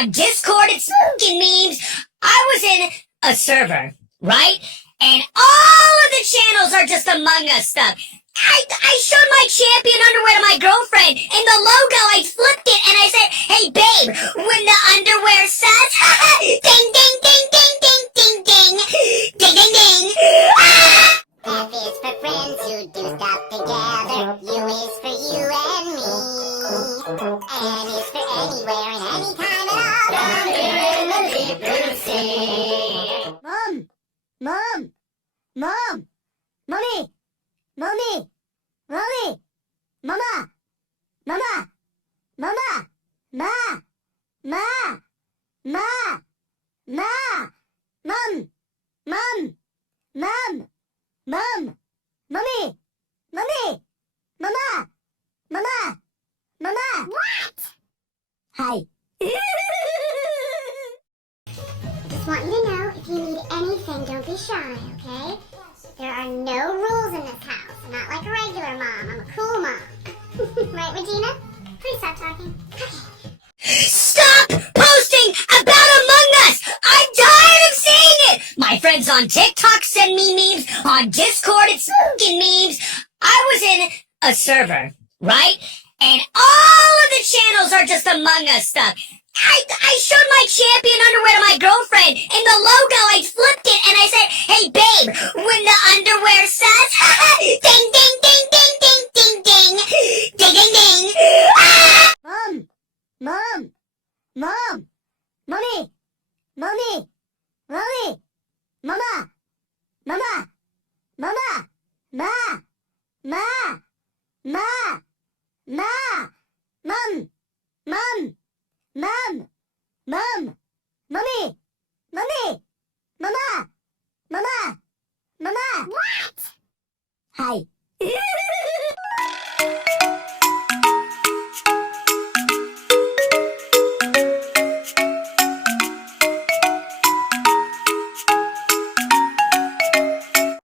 on Discord. It's bikin memes. I was in a server, right? And all of the channels are just Among Us stuff. I showed my champion underwear to my girlfriend, and the logo, I flipped it, and I said, hey, babe, when the underwear says, ding, ding, ding, ding, ding, ding, ding, ding, ding, ding, ah! F is for friends who do stuff together. U is for you and me. N is for anywhere and anytime at all. Down here in the deep blue sea. Mom! Mommy! Mama! Ma! Mama! What? Hi. Just want you to know, if you need anything, don't be shy, okay? There are no rules in this house. I'm not like a regular mom. I'm a cool mom. Right, Regina? Please stop talking. Okay. Stop posting about Among Us! I'm tired of seeing it! My friends on TikTok send me memes. On Discord, it's bikin memes. I was in a server, right? And all of the channels are just Among Us stuff. I showed my champion underwear to my girlfriend, and the logo, I flipped it, and I said, hey, babe, when the underwear says, ding, ding, ding, ding, ding, ding, ding, ding, ding, ding, ah! Mommy! Mama! Mom! Mommy!